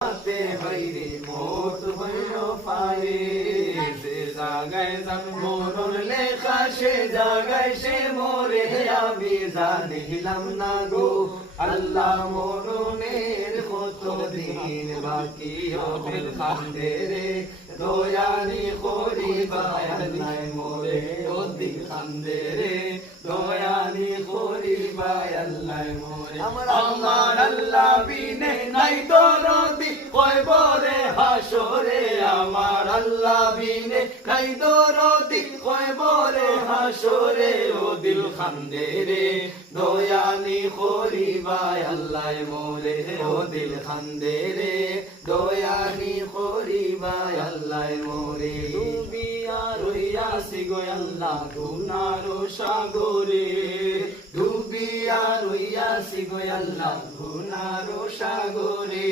তে হইরে মোট হইল পারে যে জাগায় যান মরণ লেখা সে জাগায় সে মোরে আমি জানিলাম না গো আল্লাহ মরণের কতদিন বাকি হবে কান্দে রে দয়ানি করিবা আল্লাহ মোরে ওদিন কান্দে রে দয়ানি করিবা আল্লাহ মোরে আমার আল্লাহ বিনে নাই দরদি কয়বরে হাসরে আমার আল্লাহ বিনে নাই দরদি কয়বরে হাসরে ও দিল কান্দে রে দয়ানি করিবা আল্লাহ মোরে ও দিল কান্দে রে দয়ানি করিবা আল্লাহ মোরে ডুবিয়া রইয়াছি গো আল্লাহ গুনার সাগরে ডুবিয়া রইয়াছি গো আল্লাহ গুনার সাগরে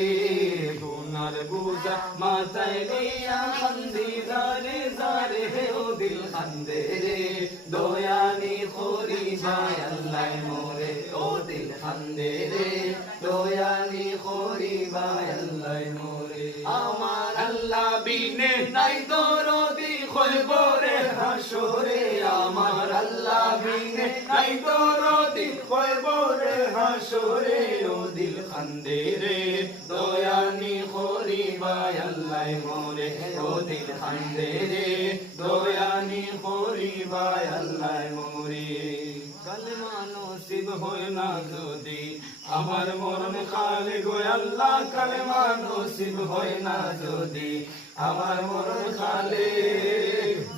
গুনার বুঝা মাথায় নিয়া কান্দি জারে জারে ও দিল কান্দে রে দয়ানি করিবা আল্লাহ মোরে ও দিল কান্দে রে দয়ানি করিবা আল্লাহ মোরে আমার আল্লাহ বিনে নাই দরদি কয়বরে হাসরে আমার আল্লাহ বিনে নাই দরদি কয়বরে হাসরে ও দিল কান্দে রে দয়ানি করিবা আল্লাহ মোরে ও দিল কান্দে রে দয়ানি করিবা আল্লাহ মোরে কালেমা নসিব হয় না যদি আমার মরণ কালে গো আল্লাহ কালেমা নসিব হয় না যদি আমার মরণ কালে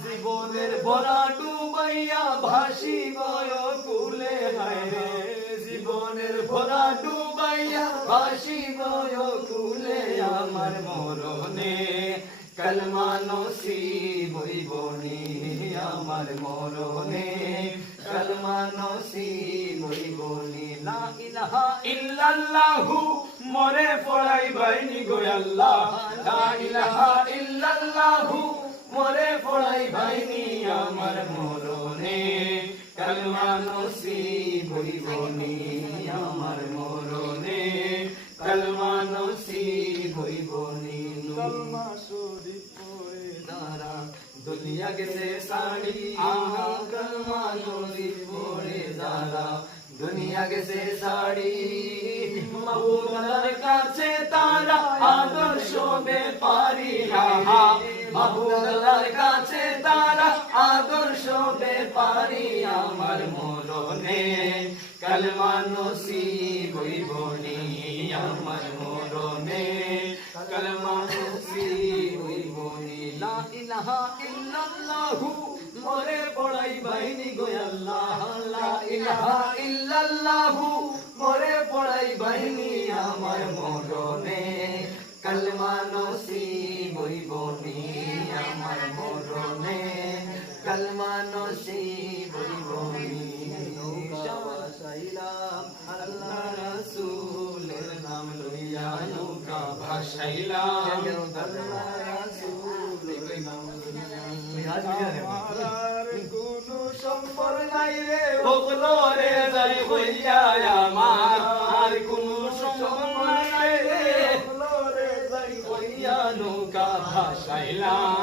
জীবনের ভরা ডুবাইয়া ভাসি গয় কুলে হায় রে জীবনের ভরা ডুবাইয়া ভাসি গয় কুলে আমার মরণে কালেমা নসিব হইবনি আমার মরণে কালেমা নসিব হইবনি লা ইলাহা ইল্লাল্লাহু মরে পড়াই বাইনি গো আল্লাহ লা ইলাহা ইল্লাল্লাহু মরে পড়াই বাইনি আমার মরণে কালেমা নসিব হইবনি আমার মরণে কালেমা নসিব হইবনি কালেমা শরীফ পড়ে দাঁড়া দুনিয়া গেছে সাড়ি আহা কালেমা শরীফ পড়ে দাঁড়া দুনিয়া গেছে সাড়ি মাহবুবের কাছে তারা আদর্শ বেপারি আহা মাহবুবের কাছে তারা আদর্শ বেপারি আমার মরণে কালেমা নসিব হইবনি আমার মরণে কালেমা নসিব হইবনি লা ইলাহা ইল্লাল্লাহু মরে পড়াই বাইনি গো আল্লাহ লা ইলাহা ইল্লাল্লাহু মরে পড়াই বাইনি আমার মরণে কালেমা নসিব হইবনি আমার মরণে কালেমা নসিব হইবনি ভাসাইলাম আল্লাহ রাসূলের নাম লইয়া নৌকা ভাসাইলাম আল্লাহ রাসূলের নাম লইয়া কোনো সম্পদ নাই রে ওগলো রে যাই হইয়া আমার আর কোনো সম্পদ নাই রে ওগলো রে যাই হইয়া নৌকা ভাসাইলাম